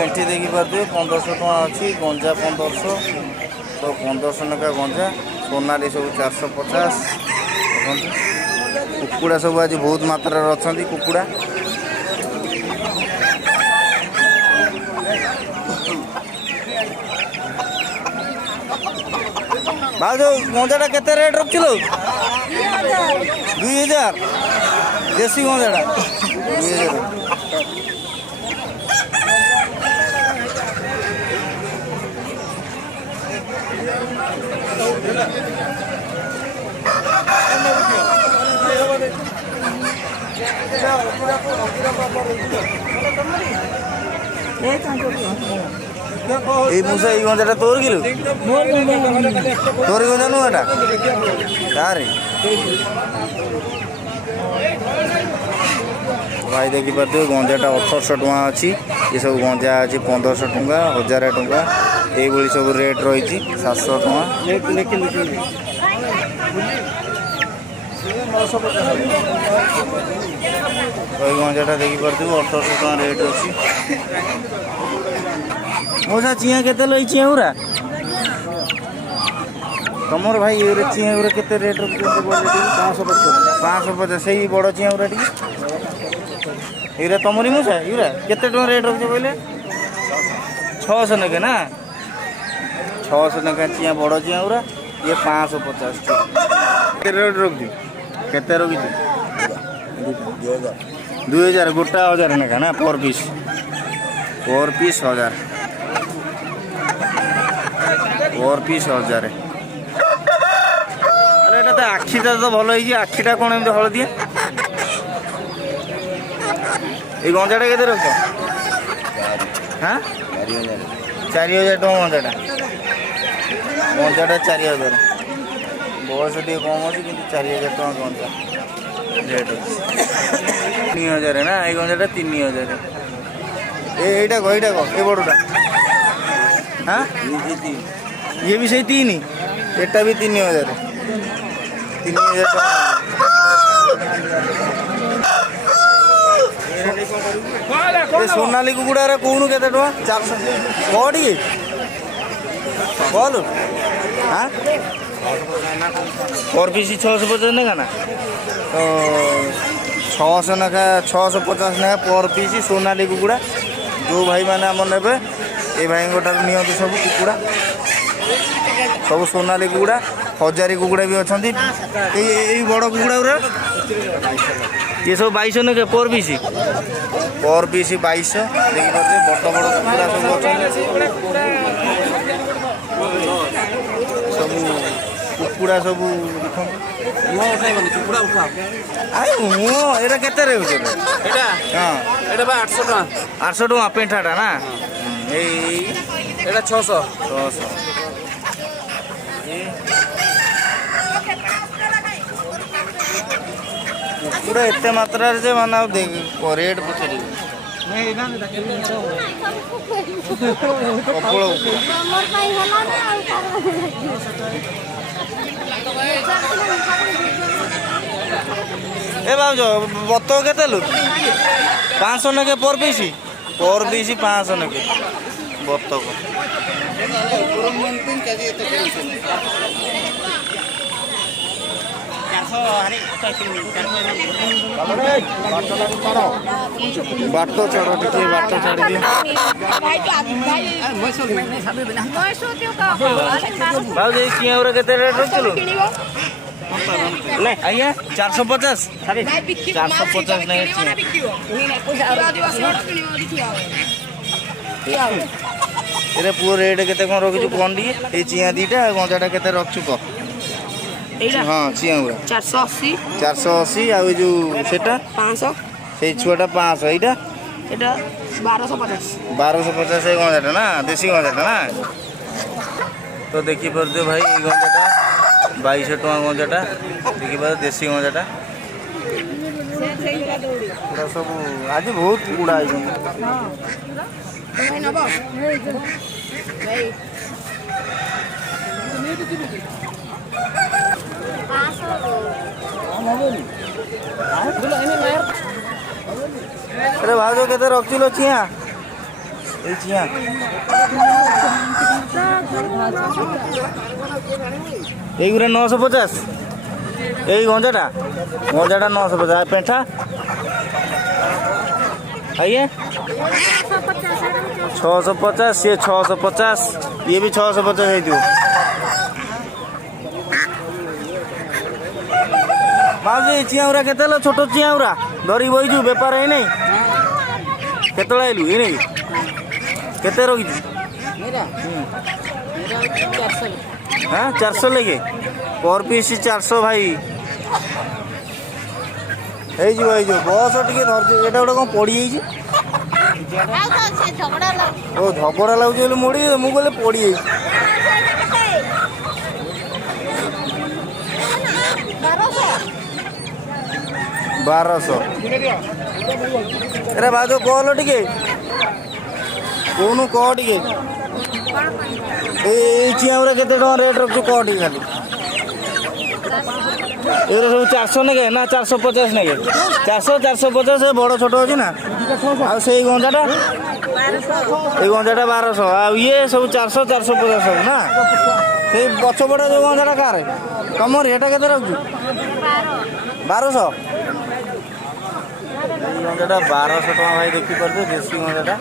पेंठी देखी पारे 1500 टका अच्छी गंजा 1500 सब 1500 लेखा गंजा सोनाली सब 450 कुकुड़ा सब आज बहुत मात्रा अच्छा कुकुड़ा भाव जो गंजाटा केते रेट रखी 2000 देसी गंजाटा 2000 এই মুসা এই গঞ্জাটা তোর কিলো তোর গঞ্জা নু এটা কারে ভাই দেখি পারে গঞ্জাটা 1800 टका अच्छी ये सब गंजा अच्छी 1500 टका 1000 टका ये सब रेट रही 700 टका गंजाटा देखी पारे 1800 टका रेट अच्छी मोसा चिया केते लई चिया उरा तमर भाई ये चिया उरा केते रेट रखते बोले 550 सही बड़ चिया उरा टी इरा तमरी मोसा इरा केते टका रेट रखते बोले 600 नके ना 600 नका चिया बड़ चिया उरा ये 550 केते रेट रखती केते रखी 2000 गोटा 1000 नका ना पर पीस 1000 और पीस 1000 अरे एटा तो आखिटा तो भल होई आखिटा कौन एमती हलदिया ये गंजाटा केते रख हाँ 4000 टका गंजाटा 4000 बयस टे कम अच्छी कि 4000 टका गंजा रेट 3000 ना ये गंजाटा 3000 एटा कह ये बड़टा हाँ ये भी सही 3 एटा भी 3000 सोनाली कुकुड़ा कौन के 400 कौटी बोल हाँ पर पीस 650 नेखा ना तो 600 नेखा 650 नेखा पर पीस सोनाली कुकुड़ा जो भाई मैंने आम ने ये भाई नि सब कुकुड़ा सब सोनाली कुकुड़ा 1000 कुकुड़ा भी अच्छा ये बड़ कुकुड़ा गुरा ये सब 2200 ने पर पीस 2200 देखिए बड़ बड़ कुकुड़ा सब सब कुकुड़ा सब एटा केते रे हाँ 800 टका पेंठाटा ना एटा 600 कुकुड़ा एत मात्रा से माना रेट पचार ए भाज बत के 500 नके पर पीस 500 नके बतक बाट चढ़ टे बाट छाड़ी दिए भाव चिया के रेट रखल आज्ञा 450 450 नहीं ये पुओ रेट के कौन रखी कौन टे ये चिया दीटा गंजाटा के रखु कह हाँ चिया 480 आ जो सेटा 500 से छुआटा 500 यहाँ 1250 गंजाटा ना देसी गंजाटा ना तो देखी पारे भाई गंजाटा 2200 टका गंजाटा देखी पारे देसी गंजाटा सब आज बहुत गुड़ा अरे भाज के रखिल चिया এই চিয়া এইগুলা 950 এই গঞ্জাটা 950 পেঁঠা आइए 650 ये 650 ये भी 650 है जो माउसी चियाउरा केते लो छोटो चियाउरा धरी बइजु बेपार है नहीं केते लाइलु ये नहीं केते रखी मेरा 400 हां 400 लेके पर पीस 400 भाई এই যে ভাই যে বস টিকে ধরছে এটা ওটা কোন পড়ি যাইছে ও ঝগড়া লাগুছে বলে মোড়ি মু কইলে পড়ি যাইছে 1200 এরে বাজো কল টিকে কোন ক টিকে এই চিয়াউরা কেতে টাকা রেট রখছো ক টিকে খালি এর সব 400 নেগে না 450 নেগে 400 450 বড় ছোট আছে না আর সেই গঞ্জাটা 1200 এই গঞ্জাটা 1200 আর ইয়ে সব 400 450 সব না সেই পছপড়া যে গঞ্জাটা কারে তোমার এটা কেতে রাখছো 1200 এই গঞ্জাটা 1200 টাকা ভাই দেখি পারছো দেশি গঞ্জাটা